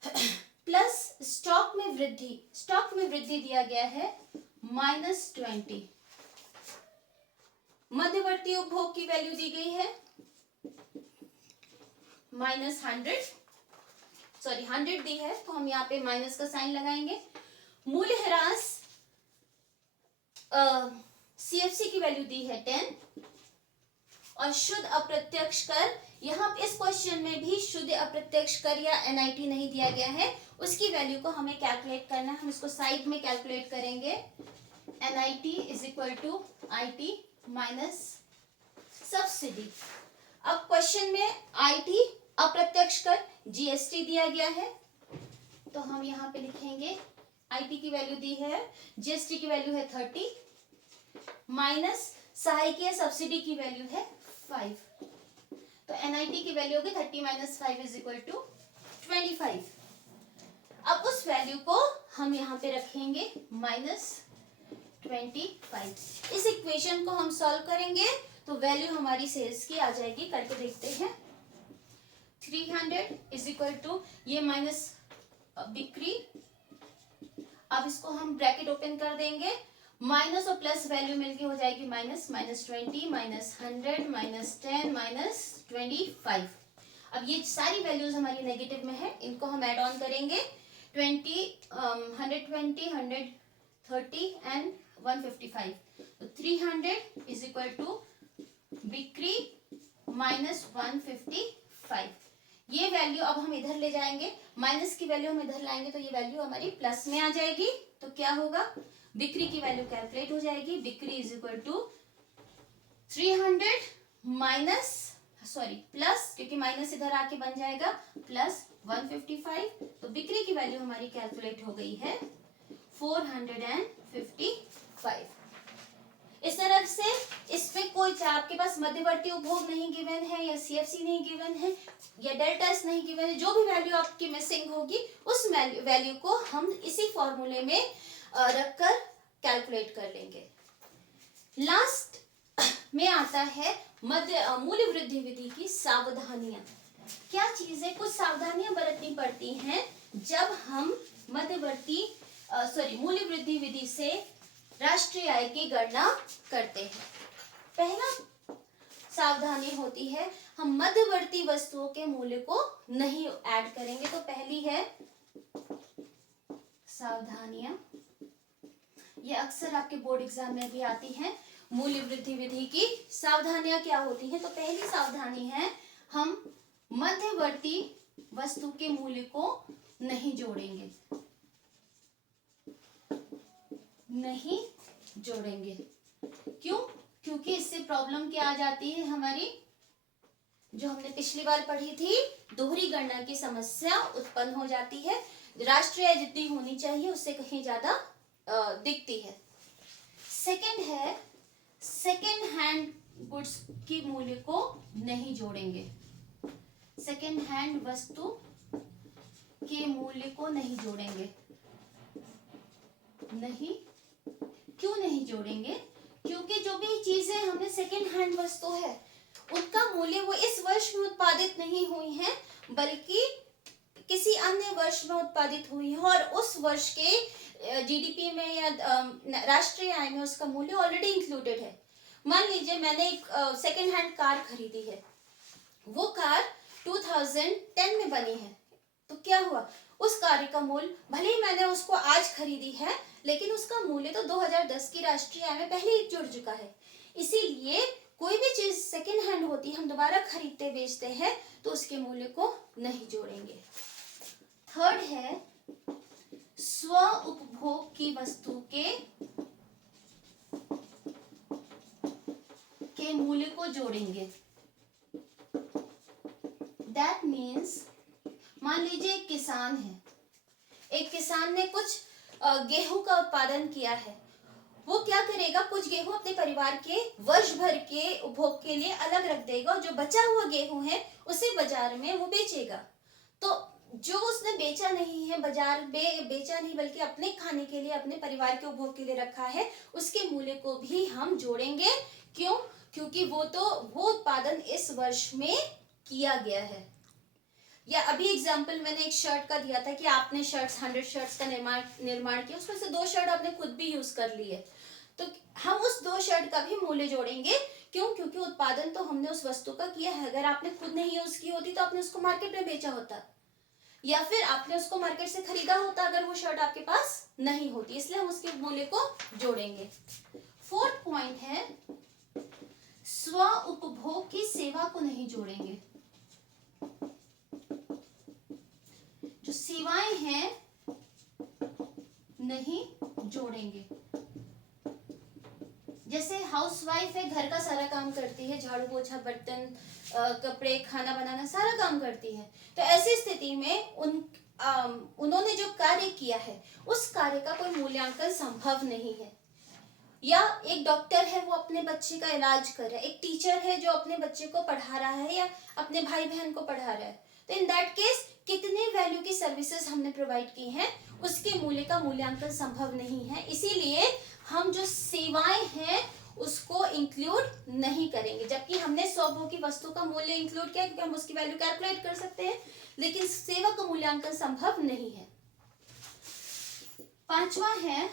प्लस स्टॉक में वृद्धि, स्टॉक में वृद्धि दिया गया है -20। मध्यवर्ती उपभोग की वैल्यू दी गई है -100 दी है, तो हम यहाँ पे माइनस का साइन लगाएंगे। मूल्यह्रास CFC की वैल्यू दी है 10, और शुद्ध अप्रत्यक्ष कर, यहाँ इस क्वेश्चन में भी शुद्ध अप्रत्यक्ष कर या NIT नहीं दिया गया है, उसकी वैल्यू को हमें कैलकुलेट करना है। हम इसको साइड में कैलकुलेट करेंगे। NIT is equal to IT minus subsidy. अब क्वेश्चन में IT अप्रत्यक्ष कर GST दिया गया है, तो हम यहाँ पे लिखेंगे IT की वैल्यू दी है, GST की वैल्यू है 30, माइनस सहायकीय सब्सिडी की वैल्यू है 5। तो NIT की वैल्यू होगी 30 माइनस 5 इज इक्वल टू 25। अब उस वैल्यू को हम यहाँ पे रखेंगे -25। इस इक्वेशन को हम सॉल्व करेंगे तो वैल्यू हमारी सेल्स की आ जाएगी। करके देखते हैं। 300 इज इक्वल टू, ये माइनस बिक्री, अब इसको हम ब्रैकेट ओपन कर देंगे, माइनस और प्लस वैल्यू मिलके हो जाएगी -20 -100 -10 -25। अब ये सारी वैल्यूज हमारी नेगेटिव में है, इनको हम ऐड ऑन करेंगे। 120 130 एंड 155। तो 300 इज इक्वल टू बिक्री -155। ये वैल्यू अब हम इधर ले जाएंगे, माइनस की वैल्यू हम इधर लाएंगे तो ये वैल्यू हमारी प्लस में आ जाएगी। तो क्या होगा, बिक्री की वैल्यू कैलकुलेट हो जाएगी। बिक्री is equal to 300 minus, sorry plus, क्योंकि माइनस इधर आके बन जाएगा, प्लस 155। तो बिक्री की वैल्यू हमारी कैलकुलेट हो गई है 455। इस तरह से इसमें कोई, आपके पास मध्यवर्ती उपभोग नहीं गिवन है, या CFC नहीं गिवन है, या डेल्टा एस नहीं गिवन है, जो भी वैल्यू आपकी मिसिंग होगी उस वैल्यू को हम इसी फॉर्मूले में रखकर कैलकुलेट कर लेंगे। लास्ट में आता है मूल्य वृद्धि विधि की सावधानियां। क्या चीजें, कुछ सावधानियां बरतनी पड़ती हैं जब हम मूल्य वृद्धि विधि से राष्ट्रीय आय की गणना करते हैं। पहला सावधानी होती है, हम मध्यवर्ती वस्तुओं के मूल्य को नहीं ऐड करेंगे। तो पहली है सावधानियां, ये अक्सर आपके बोर्ड एग्जाम में भी आती हैं। मूल्य वृद्धि विधि की सावधानियां क्या होती हैं? तो पहली सावधानी है, हम मध्यवर्ती वस्तु के मूल्य को नहीं जोड़ेंगे, नहीं जोड़ेंगे। क्यों? क्योंकि इससे प्रॉब्लम क्या आ जाती है हमारी, जो हमने पिछली बार पढ़ी थी, दोहरी गणना की समस्या उत्पन्न हो जाती है। राष्ट्रीय आय जितनी होनी चाहिए उससे कहीं ज्यादा दिखती है। सेकंड है, सेकंड हैंड गुड्स की मूल्य को नहीं जोड़ेंगे। सेकंड हैंड वस्तु के मूल्य को नहीं जोड़ेंगे। नहीं, क्यों नहीं जोड़ेंगे? क्योंकि जो भी चीजें हमने सेकंड हैंड वस्तु है उनका मूल्य वो इस वर्ष में उत्पादित नहीं हुई है, बल्कि किसी अन्य वर्ष में उत्पादित हुई है और उस वर्ष के जीडीपी में या राष्ट्रीय आय में उसका मूल्य ऑलरेडी इंक्लूडेड है। मान लीजिए मैंने एक सेकंड हैंड कार खरीदी है, वो कार 2010 में बनी है, तो क्या हुआ, उस कार का मूल्य, भले ही मैंने उसको आज खरीदी है, लेकिन उसका मूल्य तो 2010 की राष्ट्रीय आय में पहले ही जुड़ चुका है। इसीलिए कोई भी चीज सेकंड हैंड होती है, हम दोबारा खरीदते बेचते हैं, तो उसके मूल्य को नहीं जोड़ेंगे। थर्ड है, स्व उपभोग की वस्तु के मूल्य को जोड़ेंगे। दैट मीन्स, मान लीजिए एक किसान है, एक किसान ने कुछ गेहूं का उत्पादन किया है, वो क्या करेगा, कुछ गेहूं अपने परिवार के वर्ष भर के उपभोग के लिए अलग रख देगा और जो बचा हुआ गेहूं है उसे बाजार में वो बेचेगा। तो जो उसने बेचा नहीं है, बाजार में बेचा नहीं बल्कि अपने खाने के लिए, अपने परिवार के उपभोग के लिए रखा है, उसके मूल्य को भी हम जोड़ेंगे। क्यों? क्योंकि वो उत्पादन इस वर्ष में किया गया है। या अभी एग्जाम्पल मैंने एक शर्ट का दिया था कि आपने 100 शर्ट्स का निर्माण किया, उसमें से 2 शर्ट आपने खुद भी यूज कर ली है, तो हम उस 2 शर्ट का भी मूल्य जोड़ेंगे। क्यों? क्योंकि उत्पादन तो हमने उस वस्तु का किया है। अगर आपने खुद नहीं यूज की होती तो आपने उसको मार्केट में बेचा होता, या फिर आपने उसको मार्केट से खरीदा होता अगर वो शर्ट आपके पास नहीं होती, इसलिए हम उसके मूल्य को जोड़ेंगे। फोर्थ पॉइंट है, स्व उपभोग की सेवा को नहीं जोड़ेंगे। जो सेवाएं हैं नहीं जोड़ेंगे। जैसे हाउसवाइफ है, घर का सारा काम करती है, झाड़ू पोछा, बर्तन, कपड़े, खाना बनाना, सारा काम करती है, तो ऐसी स्थिति में उन्होंने जो कार्य किया है उस कार्य का कोई मूल्यांकन संभव नहीं है। या एक डॉक्टर है, वो अपने बच्चे का इलाज कर रहा है, एक टीचर है जो अपने बच्चे को पढ़ा रहा है या अपने भाई बहन को पढ़ा रहा है, तो इन दैट केस कितने वैल्यू की सर्विसेज हमने प्रोवाइड की हैं उसके मूल्य का मूल्यांकन संभव नहीं है। इसीलिए हम जो सेवाएं हैं उसको इंक्लूड नहीं करेंगे, जबकि हमने स्वभोगी वस्तु का मूल्य इंक्लूड किया क्योंकि हम उसकी वैल्यू कैलकुलेट कर सकते हैं, लेकिन सेवा का मूल्यांकन संभव नहीं है। पांचवा है,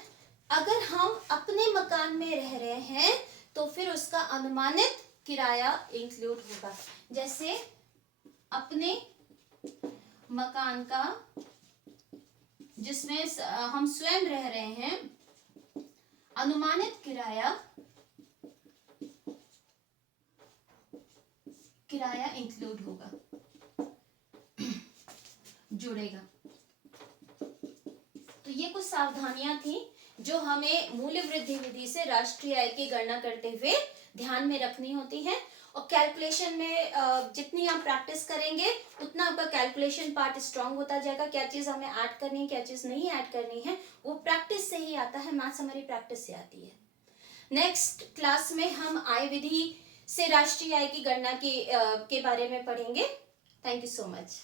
अगर हम अपने मकान में रह रहे हैं तो फिर उसका अनुमानित किराया इंक्लूड होगा। जैसे अपने मकान का जिसमें हम स्वयं रह रहे हैं, अनुमानित किराया इंक्लूड होगा, जुड़ेगा। तो ये कुछ सावधानियां थी जो हमें मूल्य वृद्धि विधि से राष्ट्रीय आय की गणना करते हुए ध्यान में रखनी होती है। और कैलकुलेशन में जितनी आप प्रैक्टिस करेंगे उतना आपका कैलकुलेशन पार्ट स्ट्रांग होता जाएगा। क्या चीज हमें ऐड करनी है, क्या चीज नहीं ऐड करनी है, वो प्रैक्टिस से ही आता है। मैथ्स हमारी प्रैक्टिस से आती है। नेक्स्ट क्लास में हम आय विधि से राष्ट्रीय आय की गणना के बारे में पढ़ेंगे। Thank you so much.